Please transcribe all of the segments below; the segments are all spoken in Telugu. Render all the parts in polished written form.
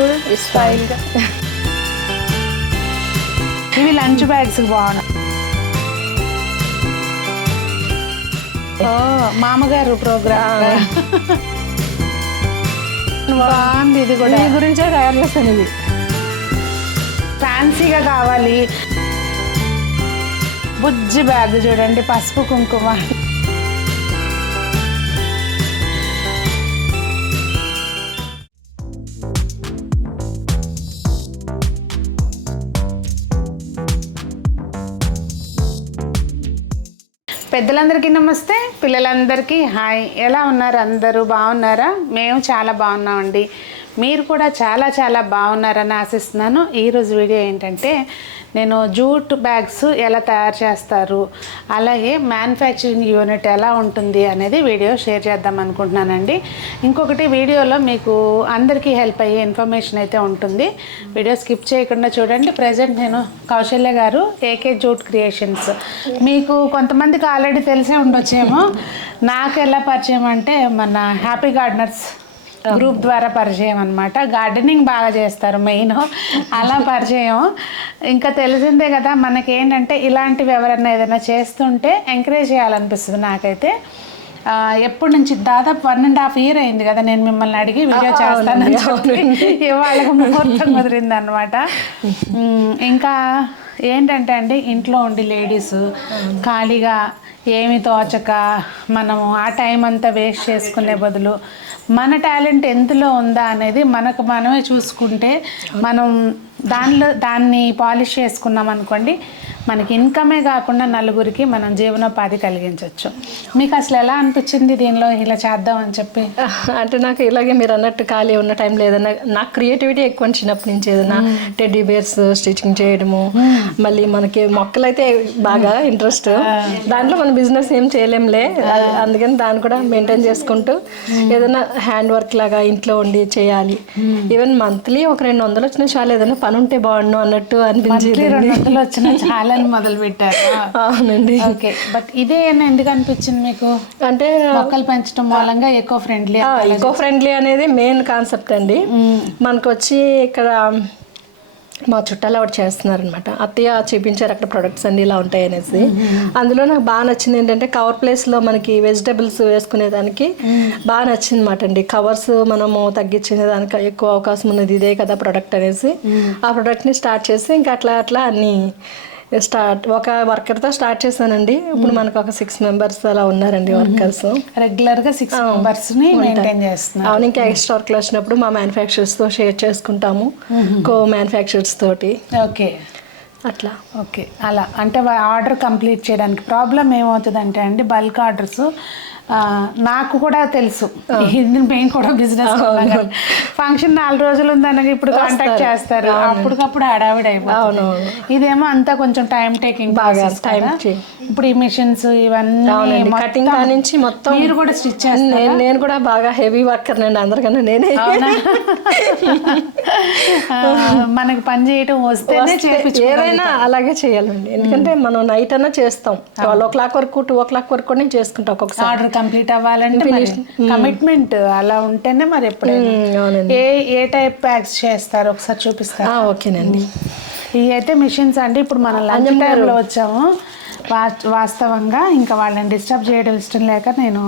చూడండి స్టైల్గా. ఇవి లంచ్ బ్యాగ్స్ బాగున్నాయి. మామగారు ప్రోగ్రామ్ బాగుంది. ఇది కూడా ఈ గురించే తయారు చేస్తాను. ఇది ఫ్యాన్సీగా కావాలి. బుజ్జి బ్యాగ్ చూడండి, పసుపు కుంకుమ. పెద్దలందరికీ నమస్తే, పిల్లలందరికీ హాయ్. ఎలా ఉన్నారు అందరూ? బాగున్నారా? మేము చాలా బాగున్నామండి. మీరు కూడా చాలా చాలా బాగున్నారని ఆశిస్తున్నాను. ఈరోజు వీడియో ఏంటంటే, నేను జూట్ బ్యాగ్స్ ఎలా తయారు చేస్తారు, అలాగే మ్యానుఫ్యాక్చరింగ్ యూనిట్ ఎలా ఉంటుంది అనేది వీడియో షేర్ చేద్దాం అనుకుంటున్నానండి. ఇంకొకటి, వీడియోలో మీకు అందరికీ హెల్ప్ అయ్యే ఇన్ఫర్మేషన్ అయితే ఉంటుంది. వీడియో స్కిప్ చేయకుండా చూడండి. ప్రజెంట్ నేను కౌశల్య గారు, ఏకే జూట్ క్రియేషన్స్. మీకు కొంతమందికి ఆల్రెడీ తెలిసే ఉండొచ్చేమో. నాకు ఎలా పరిచయం అంటే, మన హ్యాపీ గార్డెనర్స్ గ్రూప్ ద్వారా పరిచయం అనమాట. గార్డెనింగ్ బాగా చేస్తారు మెయిన్, అలా పరిచయం. ఇంకా తెలిసిందే కదా మనకేంటంటే, ఇలాంటివి ఎవరైనా ఏదైనా చేస్తుంటే ఎంకరేజ్ చేయాలనిపిస్తుంది నాకైతే. ఎప్పటి నుంచి దాదాపు 1.5 year అయింది కదా నేను మిమ్మల్ని అడిగి వీడియో చేస్తానని చెప్పి ఇవాళ ముహూర్తం కుదిరింది అనమాట. ఇంకా ఏంటంటే అండి, ఇంట్లో ఉండి లేడీస్ ఖాళీగా ఏమి తోచక మనము ఆ టైం అంతా వేస్ట్ చేసుకునే బదులు మన టాలెంట్ ఎందులో ఉందా అనేది మనకు మనమే చూసుకుంటే, మనం దాన్ని పాలిష్ చేసుకున్నాం అనుకోండి, మనకి ఇన్కమే కాకుండా నలుగురికి మనం జీవనోపాధి కలిగించవచ్చు. మీకు అసలు ఎలా అనిపించింది దీనిలో ఇలా చేద్దామని చెప్పి? అంటే నాకు ఇలాగే మీరు అన్నట్టు ఖాళీ ఉన్న టైంలో ఏదైనా, నాకు క్రియేటివిటీ ఎక్కువ చిన్నప్పటి నుంచి. ఏదైనా టెడ్డీ బేర్స్ స్టిచ్చింగ్ చేయడము, మళ్ళీ మనకి మొక్కలు అయితే బాగా ఇంట్రెస్ట్. దాంట్లో మనం బిజినెస్ ఏం చేయలేంలే, అందుకని దాన్ని కూడా మెయింటైన్ చేసుకుంటూ ఏదైనా హ్యాండ్ వర్క్ లాగా ఇంట్లో ఉండి చేయాలి. ఈవెన్ మంత్లీ ఒక 200 వచ్చినా చాలా, ఏదైనా పని ఉంటే బాగుండు అన్నట్టు అనిపించింది. 200 వచ్చినా చాలా మొదలు పెట్టారు. అవునండి. ఓకే, బట్ ఇదే ఎందుకు అనిపించింది మీకు? అంటే మొక్కలు పెంచడం మూలంగా ఎకో ఫ్రెండ్లీ అనేది మెయిన్ కాన్సెప్ట్ అండి. మనకు వచ్చి ఇక్కడ మా చుట్టాలు ఆవిడ చేస్తున్నారనమాట. అత్తయ్య చూపించారు అక్కడ ప్రొడక్ట్స్ అన్ని ఇలా ఉంటాయి అనేసి. అందులో నాకు బాగా నచ్చింది ఏంటంటే, కవర్ ప్లేస్లో మనకి వెజిటబుల్స్ వేసుకునేదానికి బాగా నచ్చింది అనమాట అండి. కవర్స్ మనము తగ్గించేదానికి ఎక్కువ అవకాశం ఉన్నది ఇదే కదా ప్రొడక్ట్ అనేసి ఆ ప్రొడక్ట్ని స్టార్ట్ చేసి ఇంకా అట్లా అన్నీ ఒక వర్కర్తో స్టార్ట్ చేశానండి. ఇప్పుడు మనకు ఒక 6 members అలా ఉన్నారండి వర్కర్స్. రెగ్యులర్గా 6 members మెయింటైన్ చేస్తున్నారు. అవును, ఇంకా ఎక్స్ట్రా వర్క్లు వచ్చినప్పుడు మా మ్యానుఫ్యాక్చరర్స్తో షేర్ చేసుకుంటాము, కో మ్యానుఫ్యాక్చరర్స్ తోటి. ఓకే, అట్లా. ఓకే, అలా అంటే ఆర్డర్ కంప్లీట్ చేయడానికి ప్రాబ్లం ఏమవుతుందంటే అండి, బల్క్ ఆర్డర్స్ నాకు కూడా తెలుసు. మేము కూడా బిజినెస్ ఫంక్షన్ 4 రోజులు ఉందనగా ఇప్పుడు కాంటాక్ట్ చేస్తారు, అప్పటికప్పుడు హడావిడి అయిపోతుంది. ఇదేమో అంతా కొంచెం టైం టేకింగ్ బాగా. ఇప్పుడు ఈ మిషన్స్ ఇవన్నీ కటింగ్ నుంచి మొత్తం మీరు కూడా స్టిచ్ చేస్తారు. నేను కూడా బాగా హెవీ వర్కర్ అండి అందరికన్నా నేనే. మనకి పని చేయటం వస్తేనే ఏదైనా అలాగే చేయాలండి. ఎందుకంటే మనం నైట్ అన్నా చేస్తాం, 12 o'clock వరకు 2 o'clock వరకు కూడా చేస్తుంటాం. ఒక్కొక్కసారి ఆర్డర్ కంప్లీట్ అవ్వాలంటే కమిట్మెంట్ అలా ఉంటేనే మరి ఎప్పుడైనా. ఏ టైప్ బ్యాగ్స్ చేస్తారు ఒకసారి చూపిస్తారా? ఓకేనండి. ఇవి అయితే మిషన్స్ అండి. ఇప్పుడు మనం లంచ్ టైంలో వచ్చాము వాస్తవంగా, ఇంకా వాళ్ళని డిస్టర్బ్ చేయడం ఇష్టం లేక నేను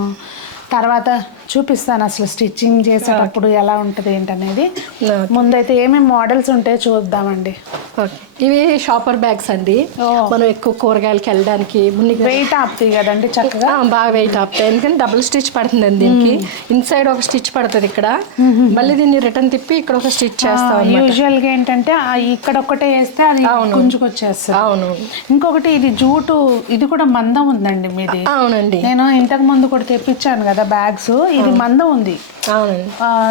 తర్వాత చూపిస్తాను అసలు స్టిచ్చింగ్ చేసేటప్పుడు ఎలా ఉంటుంది ఏంటనేది. ముందైతే ఏమేమి మోడల్స్ ఉంటాయో చూద్దామండి. ఓకే, ఇవి షాపర్ బ్యాగ్స్ అండి. మనం ఎక్కువ కూరగాయలకి వెళ్ళడానికి వెయిట్ ఆపుతాయి కదండి, చక్కగా బాగా వెయిట్ ఆపుతాయి. ఎందుకంటే డబుల్ స్టిచ్ పడుతుందండి దీనికి. ఇన్సైడ్ ఒక స్టిచ్ పడుతుంది ఇక్కడ, మళ్ళీ దీన్ని రిటర్న్ తిప్పి ఇక్కడ ఒక స్టిచ్ చేస్తాం. యూజువల్గా ఏంటంటే ఇక్కడ ఒక్కటే వేస్తే అది గుంజుకొచ్చేస్తుంది. అవును. ఇంకొకటి ఇది జూటు, ఇది కూడా మందం ఉందండి మీది. అవునండి, నేను ఇంతకు ముందు కూడా తెప్పించాను కదా బ్యాగ్స్, ఇది మందం ఉంది. అవునండి,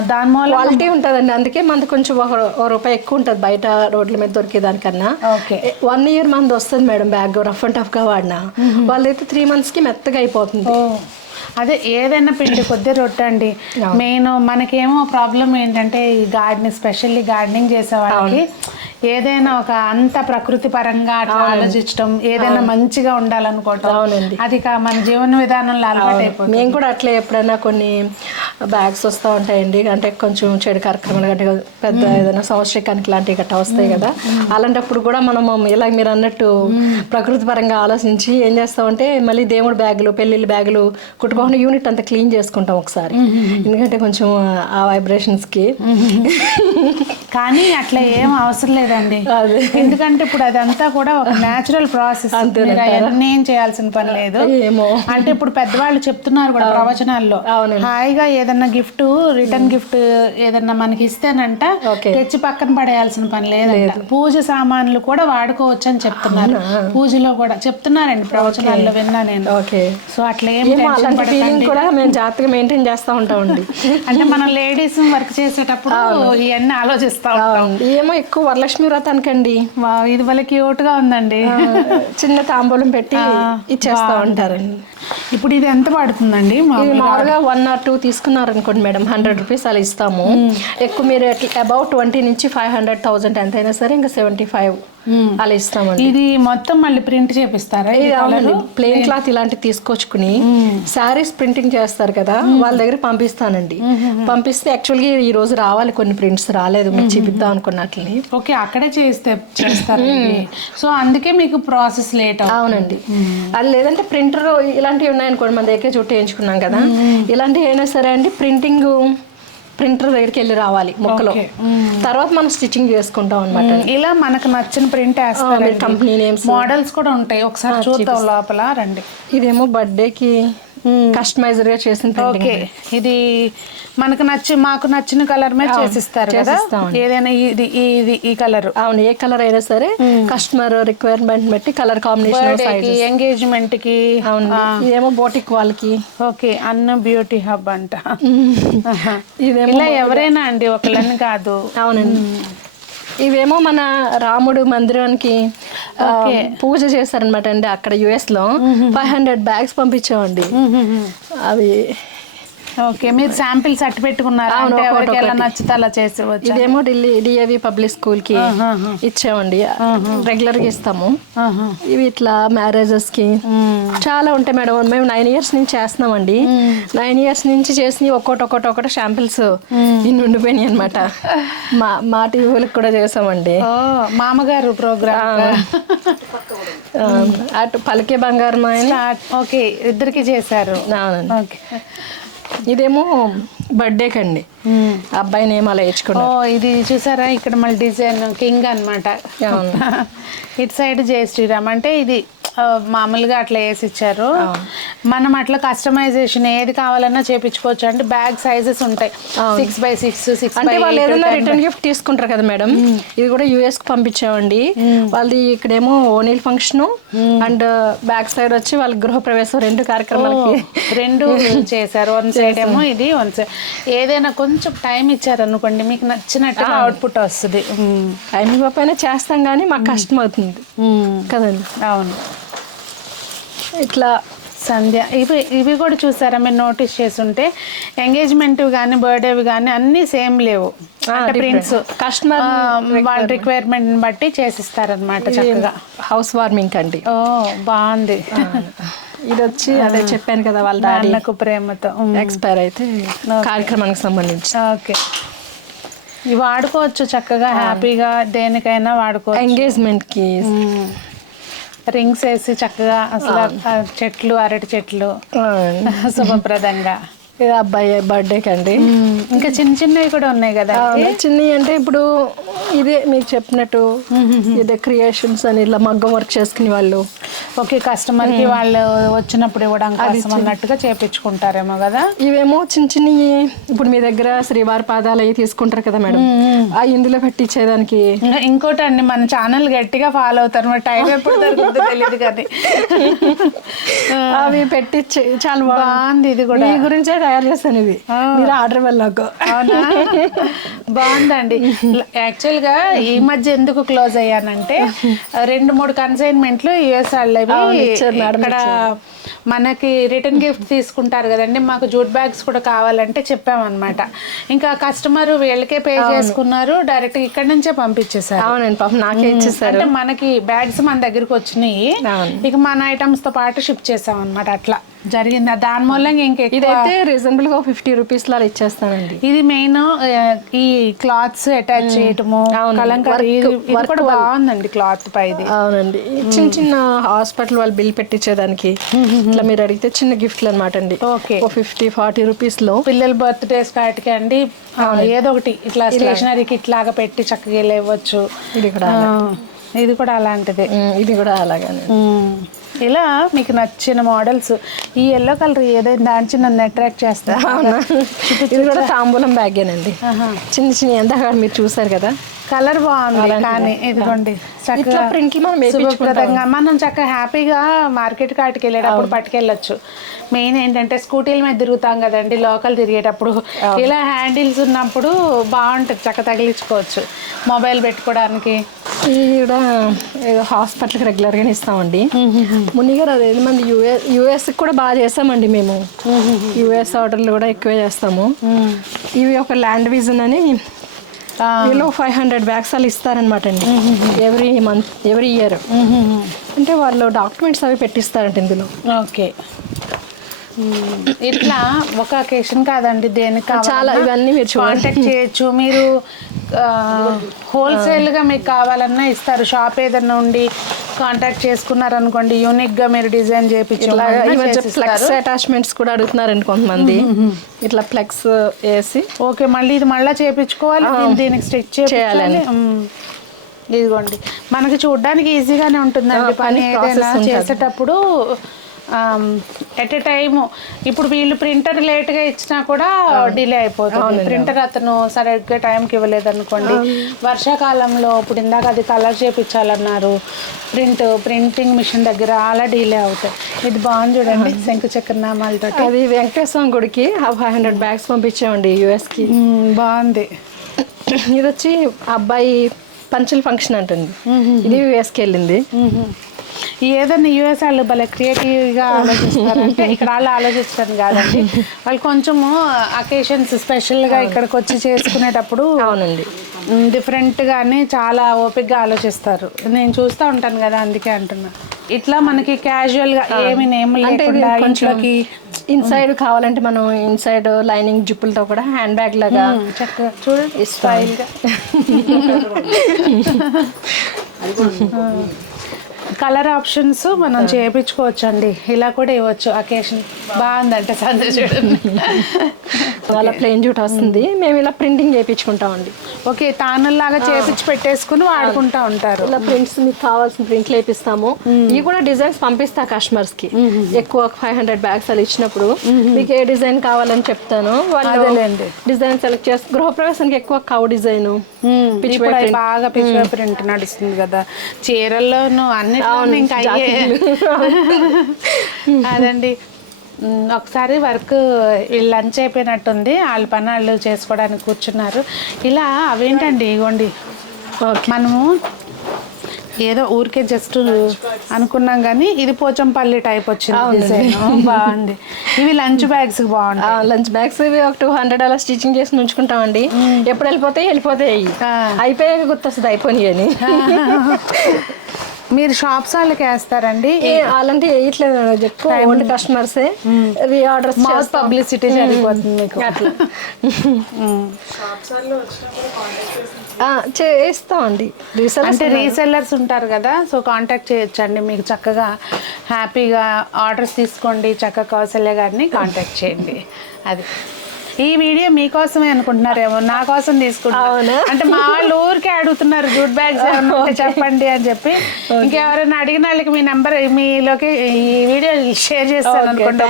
దాని మూలం క్వాలిటీ ఉంటుందండి. అందుకే మనది కొంచెం ₹1 ఎక్కువ ఉంటుంది బయట రోడ్ల మీద దొరికేదానికన్నా. 1 year మంది వస్తుంది madam bag, rough and tough గా వాడినా. వాళ్ళైతే 3 months కి మెత్తగా అయిపోతుంది. అదే ఏదైనా పిండి కొద్ది రొట్టె అండి మెయిన్. మనకేమో ప్రాబ్లం ఏంటంటే, ఈ గార్డెనింగ్, స్పెషల్లీ గార్డెనింగ్ చేసే వాళ్ళకి ఏదైనా ఒక అంత ప్రకృతి పరంగా అట్లా ఆలోచించడం, ఏదైనా మంచిగా ఉండాలనుకోవటం, అది మన జీవన విధానంలో అలవాటు అయిపోతుంది. మేము కూడా అట్లా ఎప్పుడైనా కొన్ని బ్యాగ్స్ వస్తూ ఉంటాయండి, అంటే కొంచెం చెడు కార్యక్రమాలు అంటే పెద్ద ఏదైనా సంవత్సరికానికి లాంటివి గట్టా వస్తాయి కదా, అలాంటప్పుడు కూడా మనం ఇలా మీరు అన్నట్టు ప్రకృతి పరంగా ఆలోచించి ఏం చేస్తామంటే మళ్ళీ దేవుడి బ్యాగులు, పెళ్ళిళ్ళ బ్యాగులు కుటుంబం యూనిట్ అంతా క్లీన్ చేసుకుంటాం ఒకసారి, ఎందుకంటే కొంచెం ఆ వైబ్రేషన్స్కి. కానీ అట్లా ఏం అవసరం లేదండి, ఎందుకంటే ఇప్పుడు అదంతా కూడా ఒక న్యాచురల్ ప్రాసెస్, అవన్నీ ఏం చేయాల్సిన పని లేదు. అంటే ఇప్పుడు పెద్దవాళ్ళు చెప్తున్నారు కూడా ప్రవచనాల్లో, హాయిగా ఏదన్నా గిఫ్ట్, రిటర్న్ గిఫ్ట్ ఏదన్నా మనకి ఇస్తేనంట తెచ్చి పక్కన పడేయాల్సిన పని లేదంట, పూజ సామాన్లు కూడా వాడుకోవచ్చు అని చెప్తున్నారు. పూజలో కూడా చెప్తున్నారండి ప్రవచనాల్లో, విన్నా నేను. సో అట్లా ఏం కూడా మేము జాగ్రత్తగా మెయింటైన్ చేస్తూ ఉంటామండి. అంటే మనం లేడీస్ వర్క్ చేసేటప్పుడు ఇవన్నీ ఆలోచిస్తా ఉంటాం. ఏమో ఎక్కువ వరలక్ష్మి వ్రతానికండి, ఇది వాళ్ళకి క్యూట్ గా ఉందండి, చిన్న తాంబూలం పెట్టి ఇచ్చేస్తా ఉంటారండి. ఇప్పుడు ఇది ఎంత పడుతుందండి? ఇది మామూలుగా 1 or 2 తీసుకున్నారు అనుకోండి మేడం, 100 రూపీస్ అలా ఇస్తాము. ఎక్కువ మీరు అబౌట్ 20 నుంచి 500,000 ఎంతైనా సరే ఇంకా 75 అలా ఇస్తామండి. ఇది మొత్తం మళ్ళీ ప్రింట్ చేపిస్తారా? ప్లెయిన్ క్లాత్ ఇలాంటివి తీసుకొచ్చుకుని శారీస్ ప్రింటింగ్ చేస్తారు కదా, వాళ్ళ దగ్గర పంపిస్తానండి. పంపిస్తే యాక్చువల్గా ఈ రోజు రావాలి, కొన్ని ప్రింట్స్ రాలేదు, మీకు చూపిద్దాం అనుకున్నట్లని. ఓకే, అక్కడే చేస్తారు. సో అందుకే మీకు ప్రాసెస్ లేట్. అవునండి, అది లేదంటే ప్రింటర్ ఇలాంటివి ఉన్నాయనుకోండి, మన దగ్గర చుట్టూ వేయించుకున్నాం కదా, ఇలాంటివి అయినా సరే అండి ప్రింటర్ దగ్గరికి వెళ్ళి రావాలి మొక్కలో, తర్వాత మనం స్టిచ్చింగ్ చేసుకుంటాం అనమాట. ఇలా మనకు నచ్చిన ప్రింట్ వేస్తారు, కంపెనీ నేమ్స్, మోడల్స్ కూడా ఉంటాయి, ఒకసారి చూద్దాం లోపల రండి. ఇదేమో బర్త్డేకి కస్టమైజర్ గా చేసిన. ఓకే, ఇది మనకు మాకు నచ్చిన కలర్ మీద చేసిస్తారు కదా, ఏదైనా ఈ కలర్. అవును, ఏ కలర్ అయినా సరే కస్టమర్ రిక్వైర్మెంట్ బట్టి కలర్ కాంబినేషన్, ఎంగేజ్మెంట్ కి. అవును, ఇదేమో బోటిక్ వాళ్ళకి. ఓకే, అన్న బ్యూటీ హబ్ అంట. ఇదేమో ఎవరైనా అండి, ఒకళ్ళని కాదు. అవునండి, ఇవేమో మన రాముడు మందిరానికి పూజ చేస్తారనమాట అండి, అక్కడ US లో 500 బ్యాగ్స్ పంపించామండి అవి. ఓకే, మీరు శాంపిల్స్ అట్టు పెట్టుకున్నారా? ఎవరికి ఎలా నచ్చితే అలా చేసేవచ్చు. ఇదేమో DAV పబ్లిక్ స్కూల్ కి ఇచ్చామండి, రెగ్యులర్ గా ఇస్తాము. ఇవి ఇట్లా మ్యారేజెస్ కి చాలా ఉంటాయి మేడం. మేము 9 years నుంచి చేస్తున్నామండి. 9 years నుంచి చేసి ఒక్కొక్కటి శాంపిల్స్ ఇన్ని ఉండిపోయినాయి అనమాట. మా టీవీలకు కూడా చేసామండి. మామగారు ప్రోగ్రామ్ అటు పలికే బంగారం ఆయన. ఓకే, ఇద్దరికి చేశారు. ఓకే, ఇదేమో బర్త్డే కండి, అబ్బాయి నేమ్ అలా వేయించుకున్నాం. ఇది చూసారా, ఇక్కడ మళ్ళీ డిజైన్ కింగ్ అనమాట. ఇటు సైడ్ జై శ్రీరామ్ అంటే ఇది మామూలుగా అట్లా వేసి ఇచ్చారు. మనం అట్లా కస్టమైజేషన్ ఏది కావాలన్నా చేపించుకోవచ్చు. అంటే బ్యాగ్ సైజెస్ ఉంటాయి, 6x6, 6x8. అంటే వాళ్ళు ఏదైనా రిటర్న్ గిఫ్ట్ తీసుకుంటారు కదా మేడం, ఇది కూడా US కి పంపించామండి. వాళ్ళది ఇక్కడేమో O'Neill function and back side వచ్చి వాళ్ళ గృహప్రవేశం, 2 కార్యక్రమాలకి 2 చేశారు. వన్ సైడ్ ఏమో ఇది, వన్ సైడ్. ఏదైనా కొంచెం టైం ఇచ్చారు అనుకోండి, మీకు నచ్చినట్టుగా అవుట్పుట్ వస్తుంది. టైం ఇవ్వకపోయినా చేస్తాం కానీ మాకు కష్టం అవుతుంది కదండి. అవును, ఇట్లా సంధ్య ఇవి కూడా చూసారా మీరు, నోటీస్ చేస్తుంటే ఎంగేజ్మెంట్ కానీ బర్త్డేవి కానీ అన్నీ సేమ్ లేవు. అంటే ప్రింట్స్ కస్టమర్ వాళ్ళ రిక్వైర్మెంట్ బట్టి చేసిస్తారనమాట. చక్కగా హౌస్ వార్మింగ్ అండి. బాగుంది. ఇది వచ్చి అదే చెప్పాను కదా, వాళ్ళ డాడీకు ప్రేమతో ఎక్స్పైర్ అయితే కార్యక్రమానికి సంబంధించి. ఓకే, ఇవి వాడుకోవచ్చు చక్కగా, హ్యాపీగా దేనికైనా వాడుకోవచ్చు. ఎంగేజ్మెంట్ కి రింగ్స్ వేసి చక్కగా అసలు చెట్లు, అరటి చెట్లు శుభప్రదంగా. అబ్బాయి బర్త్డే కండి. ఇంకా చిన్నవి కూడా ఉన్నాయి కదా. చిన్నవి అంటే ఇప్పుడు ఇదే మీకు చెప్పినట్టు ఇదే క్రియేషన్స్ అని ఇలా మగ్గం వర్క్ చేసుకునే వాళ్ళు. ఓకే, కస్టమర్ కి వాళ్ళు వచ్చినప్పుడు ఇవ్వడం కోసం అన్నట్టుగా చేపించుకుంటారేమో కదా. ఇవేమో చిన్నవి ఇప్పుడు మీ దగ్గర శ్రీవారి పాదాలు అవి తీసుకుంటారు కదా మేడం, అవి ఇందులో పెట్టించేదానికి. ఇంకోటి అండి, మన ఛానల్ గట్టిగా ఫాలో అవుతారు, మరి టైం ఎప్పుడు దొరుకుతుందో తెలియదు కానీ అవి పెట్టించి చాలా బాగుంది. ఇది కూడా ఈ గురించే తయారు చేస్తాను, ఇది మీరు ఆర్డర్ వెళ్ళాక. బాగుందండి. యాక్చువల్ గా ఈ మధ్య ఎందుకు క్లోజ్ అయ్యానంటే 2-3 కన్సైన్మెంట్లు US వాళ్ళవి ఇక్కడ మనకి రిటర్న్ గిఫ్ట్ తీసుకుంటారు కదండి, మాకు జూట్ బ్యాగ్స్ కూడా కావాలంటే చెప్పామన్నమాట. ఇంకా కస్టమర్ వీళ్ళకే పే చేసుకున్నారు, డైరెక్ట్ ఇక్కడ నుంచే పంపించేసారు. అవునండి, పాపం నాకే ఇచ్చేసారు. అంటే మనకి బ్యాగ్స్ మన దగ్గరికి వచ్చినాయి, ఇక మన ఐటమ్స్ తో పాటు షిప్ చేసాం అన్నమాట. అట్లా జరిగింది. దాని మూలంగా ఇదైతే రీజనబుల్ గా 50 రూపీస్ లా ఇచ్చేస్తానండి. ఇది మెయిన్ ఈ క్లాత్స్ అటాచ్ చేయటము, కలంకారీ ఇది కూడా బాగుందండి క్లాత్ పైది. అవునండి, చిన్న చిన్న హాస్పిటల్ వాళ్ళు బిల్ పెట్టించేదానికి ఇట్లా మీరు అడిగితే చిన్న గిఫ్ట్లు అనమాట అండి. ఓకే, 50-40 రూపీస్ లో పిల్లల బర్త్డేస్ కాటికి అండి ఏదో ఒకటి ఇట్లా స్టేషనరీ కిట్ లాగా పెట్టి చక్కగా లేవచ్చు. ఇది కూడా అలాంటిదే, ఇది కూడా అలాగే. ఇలా మీకు నచ్చిన మోడల్స్. ఈ ఎల్లో కలర్ ఏదైనా దాంచి నన్ను అట్రాక్ట్ చేస్తా. ఇది కూడా తాంబూలం బ్యాగేనండి, చిన్న చిన్న ఎందాక మీరు చూసారు కదా, కలర్ బాగుంది. కానీ ఇదిగోండి చక్కగా శుభప్రదంగా మనం చక్కగా హ్యాపీగా మార్కెట్ కాటికి వెళ్ళేటప్పుడు పట్టుకెళ్ళొచ్చు. మెయిన్ ఏంటంటే స్కూటీల మీద తిరుగుతాం కదండి, లోకల్ తిరిగేటప్పుడు ఇలా హ్యాండిల్స్ ఉన్నప్పుడు బాగుంటుంది, చక్క తగిలించుకోవచ్చు మొబైల్ పెట్టుకోవడానికి. ఇది కూడా హాస్పిటల్కి రెగ్యులర్గానే ఇస్తామండి. మునిగారు అదేది మంది యూఎస్కి కూడా బాగా చేస్తామండి మేము. యూఎస్ ఆర్డర్లు కూడా ఎక్కువే చేస్తాము. ఇవి ఒక ల్యాండ్ విజన్ అని వీళ్ళు 500 బ్యాగ్స్ అలా ఇస్తారనమాట అండి ఎవ్రీ ఇయర్. అంటే వాళ్ళు డాక్యుమెంట్స్ అవి పెట్టిస్తారంట ఇందులో. ఓకే, ఇట్లా ఒక అకేషన్ కాదండి, దేనికి చాలా ఇవన్నీ మీరు కాంటాక్ట్ చేయొచ్చు. మీరు హోల్సేల్గా మీకు కావాలన్నా ఇస్తారు. షాప్ ఏదన్నా ఉండి కాంటాక్ట్ చేసుకున్నారనుకోండి, యూనిక్గా మీరు డిజైన్ చేయించారు. ఫ్లెక్స్ అటాచ్మెంట్స్ కూడా అడుగుతున్నారండి కొంతమంది, ఇట్లా ఫ్లెక్స్ వేసి. ఓకే, మళ్ళీ ఇది మళ్ళీ చేయించుకోవాలి, దీనికి స్టిచ్ చేయాలి. ఇదిగోండి మనకి చూడడానికి ఈజీగానే ఉంటుందండి పని, ఏదైనా చేసేటప్పుడు ఎట్ ఎ టైము. ఇప్పుడు వీళ్ళు ప్రింటర్ లేట్గా ఇచ్చినా కూడా డిలే అయిపోతుంది. ప్రింటర్ అతను సరిగ్గా టైంకి ఇవ్వలేదు అనుకోండి, వర్షాకాలంలో ఇప్పుడు ఇందాక అది కలర్ చేయించాలన్నారు, ప్రింటింగ్ మిషన్ దగ్గర అలా డిలే అవుతాయి. ఇది బాగుంది చూడండి, శంకు చక్రనామాలతో. అది వెంకటేశ్వర గుడికి 500 బ్యాగ్స్ పంపించామండి యూఎస్కి. బాగుంది. ఇది వచ్చి అబ్బాయి పంచుల ఫంక్షన్ అంటుంది, ఇది యూఎస్కి వెళ్ళింది. ఏదన్నా యూఎస్ వాళ్ళు భలే క్రియేటివ్గా ఆలోచిస్తారంటే ఇక్కడ వాళ్ళు ఆలోచించడం కాదండి, వాళ్ళు కొంచెము అకేషన్స్ స్పెషల్గా ఇక్కడికి వచ్చి చేసుకునేటప్పుడు అవునండి డిఫరెంట్గానే చాలా ఓపిక్గా ఆలోచిస్తారు. నేను చూస్తూ ఉంటాను కదా, అందుకే అంటున్నా. ఇట్లా మనకి క్యాజువల్గా ఏమి నేమ్ లేకుండా ఇంట్లోకి ఇన్సైడ్ కావాలంటే మనం ఇన్సైడ్ లైనింగ్ జిప్పులతో కూడా హ్యాండ్ బ్యాగ్ లాగా చక్కగా చూడండి స్టైల్గా. కలర్ ఆప్షన్స్ మనం చేయించుకోవచ్చు అండి, ఇలా కూడా ఇవ్వచ్చు అకేషన్. బాగుందంటే సందే చూడండి, అలా ప్లెయిన్ జూట్ వస్తుంది, మేము ఇలా ప్రింటింగ్ చేయించుకుంటామండి. ఓకే, తానుల్లాగా చేపించి పెట్టేసుకుని వాడుకుంటా ఉంటారు. ఇలా ప్రింట్స్ మీకు కావాల్సిన ప్రింట్లు వేపిస్తాము. ఇవి కూడా డిజైన్స్ పంపిస్తా కస్టమర్స్ కి. ఎక్కువ 500 బ్యాగ్స్ అలా ఇచ్చినప్పుడు మీకు ఏ డిజైన్ కావాలని చెప్తాను, వాళ్ళు డిజైన్ సెలెక్ట్ చేసి. గృహప్రవేశానికి ఎక్కువ కౌ డిజైన్, బాగా పిచ్చి ప్రింట్ నడుస్తుంది కదా చీరల్లోనూ అన్ని. ఇంకా అదండి, ఒకసారి వర్క్ లంచ్ అయిపోయినట్టుంది, వాళ్ళ పని వాళ్ళు చేసుకోవడానికి కూర్చున్నారు. ఇలా అవేంటండి ఇగోండి, మనము ఏదో ఊరికే జస్ట్ అనుకున్నాం కానీ ఇది పోచంపల్లి టైప్ వచ్చింది, బాగుంది. ఇవి లంచ్ బ్యాగ్స్ బాగుంటాయి. లంచ్ బ్యాగ్స్ ఇవి ఒక 200 అలా స్టిచ్చింగ్ చేసి ఉంచుకుంటామండి. ఎప్పుడు వెళ్ళిపోతాయి అయిపోయాక గుర్తొస్తుంది అయిపోయి అని. మీరు షాప్స్ వాళ్ళకి వేస్తారండి? అలాంటి వేయట్లేదు, ఎక్కువ ఓల్డ్ కస్టమర్సే ఆర్డర్స్, పబ్లిసిటీ జరిగిపోతుంది మీకు. చేస్తామండి, అంటే రీసెల్లర్స్ ఉంటారు కదా, సో కాంటాక్ట్ చేయొచ్చండి. మీకు చక్కగా హ్యాపీగా ఆర్డర్స్ తీసుకోండి, చక్కగా కౌసల్య గారిని కాంటాక్ట్ చేయండి. అది ఈ వీడియో మీకోసమే అనుకుంటున్నారేమో, నా కోసం తీసుకుంటున్నా అంటే మా వాళ్ళు ఊరికే అడుగుతున్నారు జూట్ బ్యాగ్స్ ఏమన్నా ఉంటే చెప్పండి అని చెప్పి. ఇంకెవరైనా అడిగిన వాళ్ళకి మీ నెంబర్ మీలోకి ఈ వీడియో షేర్ చేస్తాను అనుకుంటా.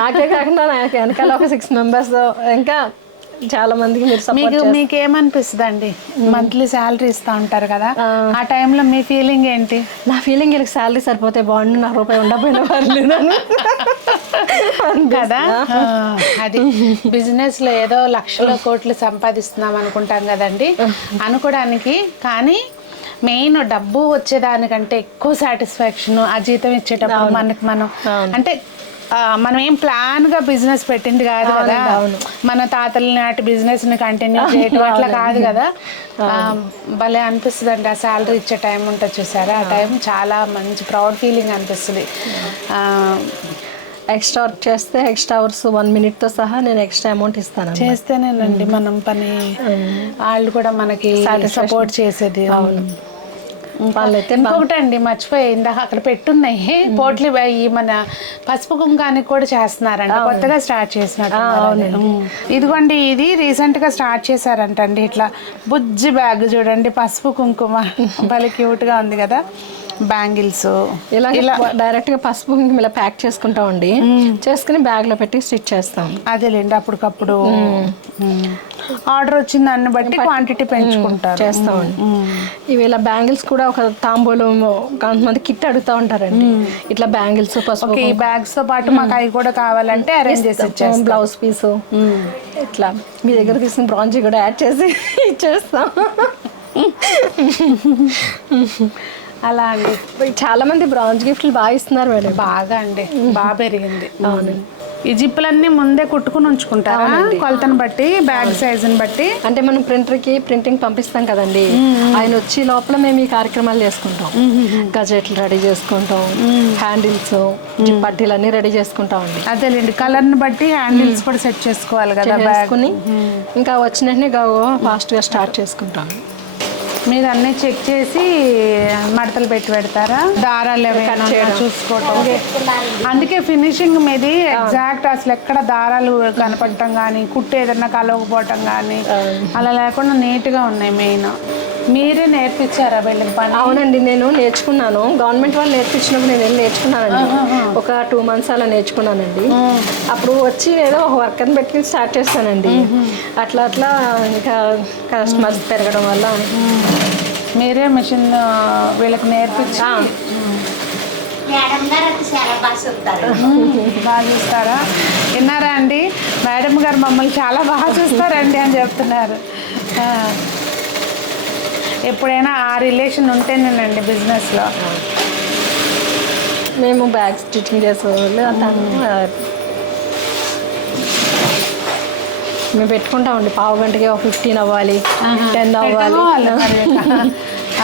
నాకే కాకుండా నాకు వెనకాల ఒక 6 మెంబర్స్ ఇంకా చాలా మందికి మీకు ఏమనిపిస్తుంది అండి? మంత్లీ శాలరీ ఇస్తూ ఉంటారు కదా, ఆ టైంలో మీ ఫీలింగ్ ఏంటి? నా ఫీలింగ్ వీళ్ళకి శాలరీ సరిపోతే బాగుండు, నాకు రూపాయి ఉండకపోయినా పర్లేదు కదా. అది బిజినెస్ లో ఏదో లక్షల కోట్లు సంపాదిస్తున్నాం అనుకుంటాం కదండి అనుకోవడానికి, కానీ మెయిన్ డబ్బు వచ్చేదానికంటే ఎక్కువ సాటిస్ఫాక్షన్ ఆ జీతం ఇచ్చేటప్పుడు మనకి మనం అంటే మనం ఏం ప్లాన్ గా బిజినెస్ పెట్టింది కాదు కదా, మన తాతల నాటి బిజినెస్ ని కంటిన్యూ చేయటం అట్లా కాదు కదా. భలే అనిపిస్తుంది అండి ఆ శాలరీ ఇచ్చే టైం ఉంటుంది చూసారా, ఆ టైం చాలా మంచి ప్రౌడ్ ఫీలింగ్ అనిపిస్తుంది. ఎక్స్ట్రా వర్క్ చేస్తే ఎక్స్ట్రా అవర్స్ 1 minute సహా నేను ఎక్స్ట్రా అమౌంట్ ఇస్తాను. చేస్తేనేనండి మనం పని వాళ్ళు కూడా మనకి సపోర్ట్ చేసేది. అవును. వాళ్ళైతే ఇంకొకటి అండి మర్చిపోయి ఇందాక అక్కడ పెట్టున్నాయి పోట్లీ ఈ మన పసుపు కుంకానికి కూడా చేస్తున్నారంట, కొత్తగా స్టార్ట్ చేసినట్టు. ఇదిగోండి ఇది రీసెంట్ గా స్టార్ట్ చేశారంటండి. ఇట్లా బుజ్జి బ్యాగ్ చూడండి, పసుపు కుంకుమ భలే క్యూట్ గా ఉంది కదా. బ్యాంగిల్స్ ఇలా డైరెక్ట్ గా పసుపు కుంకుమ ఇలా ప్యాక్ చేసుకుంటామండి, చేసుకుని బ్యాగ్ లో పెట్టి స్టిచ్ చేస్తాం. అదేలేండి అప్పటికప్పుడు ఆర్డర్ వచ్చిన దాన్ని బట్టి క్వాంటిటీ పెంచుకుంటారు చేస్తామండి. ఇవి ఇలా బ్యాంగిల్స్ కూడా ఒక తాంబూలం కొంతమంది కిట్ అడుగుతా ఉంటారండి, ఇట్లా బ్యాంగిల్స్ పసుపు ఈ బ్యాగ్స్ తో పాటు మాకు అవి కూడా కావాలంటే అరేంజ్ చేసి ఇచ్చేస్తాం. బ్లౌజ్ పీస్ ఇట్లా మీ దగ్గర తీసుకుని బ్రాంజీ కూడా యాడ్ చేసి ఇచ్చేస్తాం. అలా అండి చాలా మంది బ్రాంజ్ గిఫ్ట్లు బాగా ఇస్తున్నారు మేడం. బాగా అండి బాగా పెరిగింది. అవును. ఈ జిప్పులన్నీ ముందే కుట్టుకుని ఉంచుకుంటారా కొలతను బట్టి, బ్యాగ్ సైజుని బట్టి? అంటే మనం ప్రింటర్కి ప్రింటింగ్ పంపిస్తాం కదండి, ఆయన వచ్చి లోపల మేము ఈ కార్యక్రమాలు చేసుకుంటాం. గజెట్లు రెడీ చేసుకుంటాం, హ్యాండిల్స్ పట్టీలు అన్ని రెడీ చేసుకుంటాం అండి. అదేలేండి కలర్ని బట్టి హ్యాండిల్స్ కూడా సెట్ చేసుకోవాలి కదా. వేసుకుని ఇంకా వచ్చినట్టునే ఫాస్ట్గా స్టార్ట్ చేసుకుంటాం. మీరు అన్నీ చెక్ చేసి మడతలు పెట్టి పెడతారా? దారాలు చూసుకోవటం. అందుకే ఫినిషింగ్ మీది ఎగ్జాక్ట్ అసలు ఎక్కడ దారాలు కనపడటం కానీ, కుట్టు ఏదన్నా కలవకపోవటం కానీ అలా లేకుండా నీట్గా ఉన్నాయి. మెయిన్ మీరే నేర్పించారా వీళ్ళకి పని? అవునండి, నేను నేర్చుకున్నాను. గవర్నమెంట్ వాళ్ళు నేర్పించినప్పుడు నేను వెళ్ళి నేర్చుకున్నానండి. ఒక 2 months అలా నేర్చుకున్నానండి. అప్పుడు వచ్చి ఏదో ఒక వర్కర్ని పెట్టుకుని స్టార్ట్ చేస్తానండి. అట్లా అట్లా ఇంకా కస్టమర్స్ పెరగడం వల్ల మీరే మిషన్ వీళ్ళకి నేర్పించా. బాగా చూస్తారా? విన్నారా అండి, మేడం గారు మమ్మల్ని చాలా బాగా చూస్తారండి అని చెప్తున్నారు. ఎప్పుడైనా ఆ రిలేషన్ ఉంటేనేనండి బిజినెస్లో. మేము బ్యాగ్ స్టిచ్చింగ్ చేసేవాళ్ళు మేము పెట్టుకుంటామండి. పావు గంటకి 15 అవ్వాలి, 10 అవ్వాలి,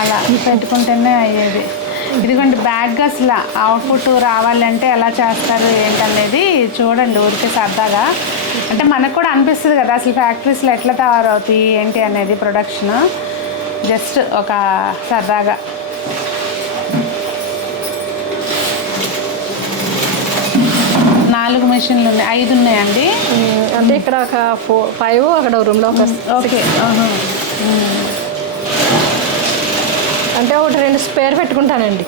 అలా పెట్టుకుంటేనే అయ్యేది. ఇదిగోండి బ్యాగ్ అసలు అవుట్పుట్ రావాలంటే ఎలా చేస్తారు ఏంటనేది చూడండి ఊరికే సరదాగా. అంటే మనకు కూడా అనిపిస్తుంది కదా అసలు ఫ్యాక్టరీస్లో ఎట్లా తయారవుతాయి ఏంటి అనేది ప్రొడక్షన్. జస్ట్ ఒక సరదాగా. నాలుగు మెషిన్లు ఉన్నాయి, 5 ఉన్నాయండి. అంటే ఇక్కడ ఒక 5, అక్కడ రూమ్లో ఒక. ఓకే. అంటే ఒకటి 2 స్పేర్ పెట్టుకుంటానండి.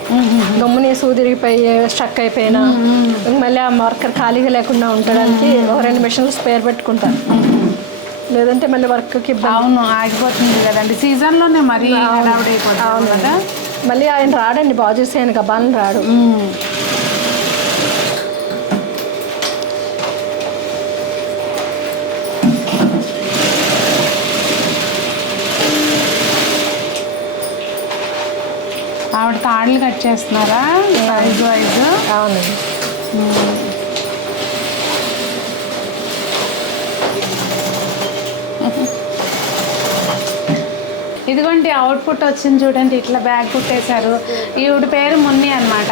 గమ్ముని సూదిరిగిపోయి స్ట్రక్ అయిపోయినా మళ్ళీ ఆ మార్కర్ ఖాళీగా లేకుండా ఉండడానికి ఒక 2 machines స్పేర్ పెట్టుకుంటాను. లేదంటే మళ్ళీ వర్క్కి. అవును, ఆగిపోతుంది కదండి సీజన్లోనే మరీ అవును కదా. మళ్ళీ ఆయన రాడండి, బాగు చేసి ఆయన గబాలను రాడు. ఆవిడ తాళ్ళు కట్ చేస్తున్నారా సైజ్ వైజ్? అవునండి. ఇదిగోండి అవుట్పుట్ వచ్చింది చూడండి, ఇట్లా బ్యాగ్ కుట్టేశారు. ఈవిడ పేరు మున్ని అనమాట.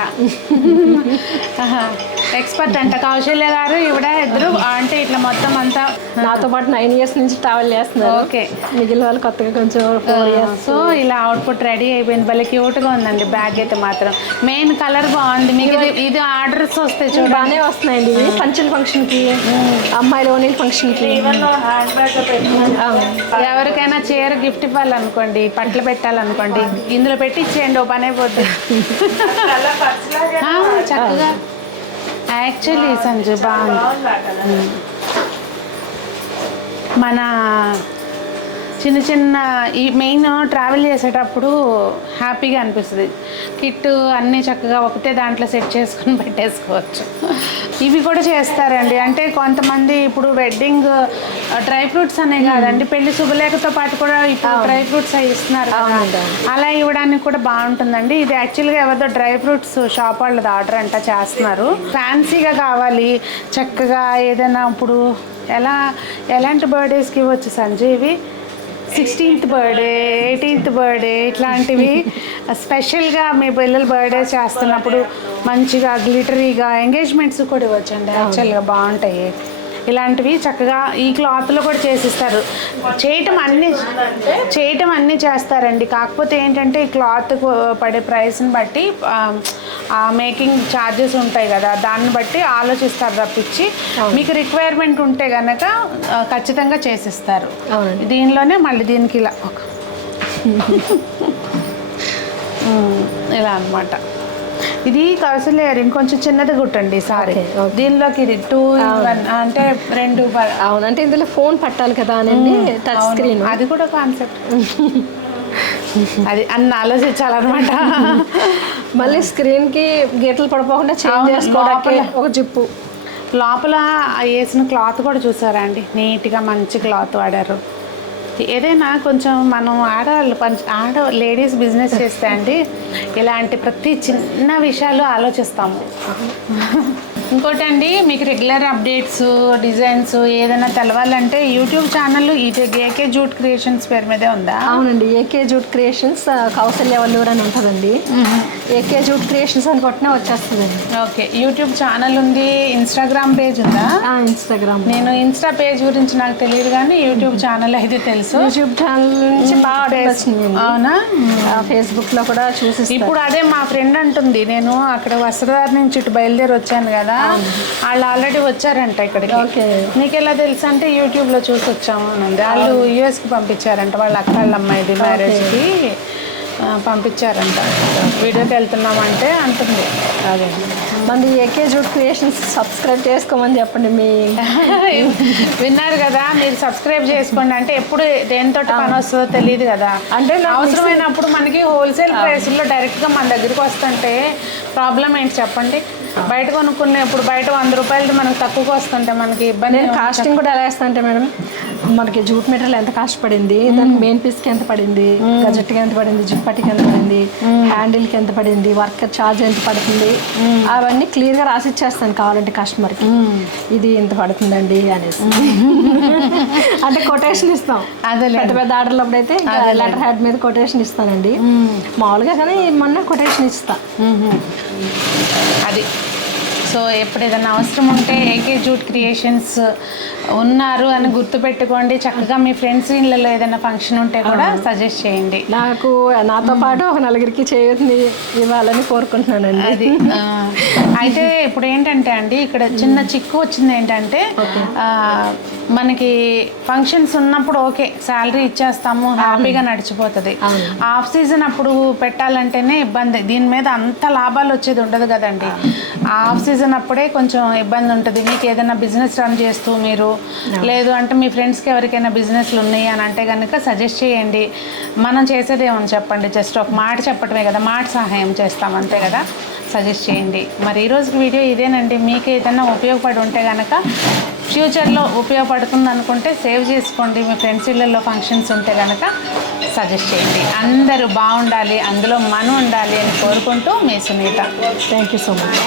ఎక్స్పర్ట్ అంట కౌశల్య గారు ఈవిడ ఇద్దరు. అంటే ఇట్లా మొత్తం అంతా నాతో పాటు 9 years నుంచి ట్రావెల్ చేస్తున్నారు. ఓకే. మిగిలిన వాళ్ళు కొత్తగా కొంచెం 4 years. సో ఇలా అవుట్పుట్ రెడీ అయిపోయింది. భలే క్యూట్గా ఉందండి బ్యాగ్ అయితే మాత్రం. మెయిన్ కలర్ బాగుంది. మీకు ఇది ఆర్డర్స్ వస్తే చూడండి బాగానే వస్తున్నాయండి. ఇవి పంచుల ఫంక్షన్కి, అమ్మాయిల ఓనీల ఫంక్షన్కి, ఎవరికైనా చీర గిఫ్ట్ ఇవ్వాలనుకోండి, పట్లు పెట్టాలనుకోండి, ఇందులో పెట్టి ఇచ్చేయండి, ఓ పని అయిపోద్ది. చక్కగా యాక్చువల్లీ సంజు బాగుంది. మన చిన్న చిన్న ఈ మెయిన్ ట్రావెల్ చేసేటప్పుడు హ్యాపీగా అనిపిస్తుంది. కిట్ అన్నీ చక్కగా ఒకటే దాంట్లో సెట్ చేసుకుని పెట్టేసుకోవచ్చు. ఇవి కూడా చేస్తారండి. అంటే కొంతమంది ఇప్పుడు వెడ్డింగ్ డ్రై ఫ్రూట్స్ అనే కాదండి, పెళ్లి శుభలేఖతో పాటు కూడా ఇప్పుడు డ్రై ఫ్రూట్స్ అవి ఇస్తున్నారు కదా, అలా ఇవ్వడానికి కూడా బాగుంటుందండి. ఇది యాక్చువల్గా ఎవరిదో డ్రై ఫ్రూట్స్ షాప్ వాళ్ళది ఆర్డర్ అంట చేస్తున్నారు. ఫ్యాన్సీగా కావాలి చక్కగా ఏదైనా ఇప్పుడు ఎలాంటి బర్త్డేస్కి ఇవ్వచ్చు సంజయ్ ఇవి 16th బర్త్డే 18th బర్త్డే ఇట్లాంటివి స్పెషల్గా మీ పిల్లల బర్త్డే చేస్తున్నప్పుడు మంచిగా గ్లిటరీగా ఎంగేజ్మెంట్స్ కూడా ఇవ్వచ్చండి. యాక్చువల్గా బాగుంటాయి ఇలాంటివి. చక్కగా ఈ క్లాత్లో కూడా చేసిస్తారు. చేయటం అన్నీ చేస్తారండి. కాకపోతే ఏంటంటే ఈ క్లాత్ పడే ప్రైస్ని బట్టి ఆ మేకింగ్ ఛార్జెస్ ఉంటాయి కదా, దాన్ని బట్టి ఆలోచిస్తారు తప్పించి మీకు రిక్వైర్మెంట్ ఉంటే కనుక ఖచ్చితంగా చేసిస్తారు. దీనిలోనే మళ్ళీ దీనికి ఇలా ఇలా అన్నమాట. ఇది కౌసల్య ఇంకొంచెం చిన్నది కుట్టండి సారీ. దీనిలోకి ఇది 2 అంటే 2 అవునంటే ఇందులో ఫోన్ పట్టాలి కదా అని టచ్ స్క్రీన్, అది కూడా కాన్సెప్ట్. అది అన్ని ఆలోచించాలన్నమాట. మళ్ళీ స్క్రీన్కి గీతలు పడిపోకుండా చేంజ్ చేసుకోవడానికి ఒక జిప్పు. లోపల వేసిన క్లాత్ కూడా చూసారా అండి, నీట్గా మంచి క్లాత్ వాడారు. ఏదైనా కొంచెం మనం ఆడవాళ్ళు లేడీస్ బిజినెస్ చేస్తే అండి ఇలాంటి ప్రతి చిన్న విషయాలు ఆలోచిస్తాము. ఇంకోటి అండి, మీకు రెగ్యులర్ అప్డేట్స్ డిజైన్స్ ఏదైనా తెలవాలంటే యూట్యూబ్ ఛానల్ ఇది ఏకే జూట్ క్రియేషన్స్ పేరు మీదే ఉందా? అవునండి, AK Jute Creations Kousalya Valluru అని ఉంటుందండి. ఏకే జూట్ క్రియేషన్స్ అని కొట్టినా వచ్చేస్తుందండి. ఓకే, యూట్యూబ్ ఛానల్ ఉంది. ఇన్స్టాగ్రామ్ పేజ్ ఉందా? ఇన్స్టాగ్రామ్. నేను ఇన్స్టా పేజ్ గురించి నాకు తెలియదు కానీ యూట్యూబ్ ఛానల్ అయితే తెలుసు. యూట్యూబ్ ఛానల్ నుంచి బాగా వచ్చింది. అవునా? ఫేస్బుక్లో కూడా చూసి ఇప్పుడు అదే మా ఫ్రెండ్ అంటుంది, నేను అక్కడ వస్త్రధార నుంచి ఇటు బయలుదేరి వచ్చాను కదా, వాళ్ళు ఆల్రెడీ వచ్చారంట ఇక్కడికి. ఓకే, నీకు ఎలా తెలుసు అంటే యూట్యూబ్లో చూసి వచ్చాము అనండి. వాళ్ళు యూఎస్కి పంపించారంట, వాళ్ళ అక్క వాళ్ళ అమ్మాయిది మ్యారేజ్కి పంపించారంట. వీడియోకి వెళ్తున్నామంటే అంటుంది. అదే మన ఏకే జూట్ క్రియేషన్స్ సబ్స్క్రైబ్ చేసుకోమని చెప్పండి. మీ విన్నారు కదా, మీరు సబ్స్క్రైబ్ చేసుకోండి. అంటే ఎప్పుడు దేనితో పని వస్తుందో తెలియదు కదా, అంటే అవసరమైనప్పుడు మనకి హోల్సేల్ ప్రైస్లో డైరెక్ట్గా మన దగ్గరికి వస్తుంటే ప్రాబ్లం ఏంటి చెప్పండి. బయట కొనుక్కునే ఇప్పుడు బయట 100 రూపాయలది మనకు తక్కువకి వస్తుంటే మనకి ఇబ్బంది. కాస్టింగ్ కూడా ఎలా వేస్తా అంటే మేడం, మనకి జూట్ మెటీరియల్ ఎంత కాస్ట్ పడింది, దానికి మెయిన్ పీస్కి ఎంత పడింది, గజెట్కి ఎంత పడింది, జిప్పటికి ఎంత పడింది, హ్యాండిల్కి ఎంత పడింది, వర్కర్ ఛార్జ్ ఎంత పడుతుంది, అవన్నీ క్లియర్గా రాసి ఇచ్చేస్తాను కావాలంటే కస్టమర్కి. ఇది ఎంత పడుతుందండి అనేసి అంటే కొటేషన్ ఇస్తాం. అదే పెద్ద పెద్ద ఆర్డర్లు అప్పుడైతే లెటర్ హెడ్ మీద కొటేషన్ ఇస్తానండి. మామూలుగా కానీ మొన్న కొటేషన్ ఇస్తా. అది సో ఎప్పుడు ఏదైనా అవసరం ఉంటే ఏకే జూట్ క్రియేషన్స్ ఉన్నారు అని గుర్తుపెట్టుకోండి. చక్కగా మీ ఫ్రెండ్స్ ఇళ్ళలో ఏదైనా ఫంక్షన్ ఉంటే కూడా సజెస్ట్ చేయండి. నాతో పాటు ఒక నలుగురికి చేయని ఇవ్వాలని కోరుకుంటున్నానండి. అది అయితే ఇప్పుడు ఏంటంటే అండి, ఇక్కడ చిన్న చిక్కు వచ్చింది ఏంటంటే, మనకి ఫంక్షన్స్ ఉన్నప్పుడు ఓకే శాలరీ ఇచ్చేస్తాము, హ్యాపీగా నడిచిపోతుంది. ఆఫ్ సీజన్ అప్పుడు పెట్టాలంటేనే ఇబ్బంది. దీని మీద అంత లాభాలు వచ్చేది ఉండదు కదండి. ఆఫ్ సీజన్ అప్పుడే కొంచెం ఇబ్బంది ఉంటుంది. మీకు ఏదైనా బిజినెస్ రన్ చేస్తూ మీరు లేదు అంటే మీ ఫ్రెండ్స్కి ఎవరికైనా బిజినెస్లు ఉన్నాయి అని అంటే కనుక సజెస్ట్ చేయండి. మనం చేసేది ఏమని చెప్పండి, జస్ట్ ఒక మాట చెప్పడమే కదా, మాట సహాయం చేస్తాం అంతే కదా. సజెస్ట్ చేయండి. మరి ఈరోజుకి వీడియో ఇదేనండి. మీకు ఏదైనా ఉపయోగపడి ఉంటే కనుక ఫ్యూచర్లో ఉపయోగపడుతుంది అనుకుంటే సేవ్ చేసుకోండి. మీ ఫ్రెండ్స్ ఇళ్ళల్లో ఫంక్షన్స్ ఉంటే కనుక సజెస్ట్ చేయండి. అందరూ బాగుండాలి, అందులో మనం ఉండాలి అని కోరుకుంటూ మీ Sunitha. Thank you so much.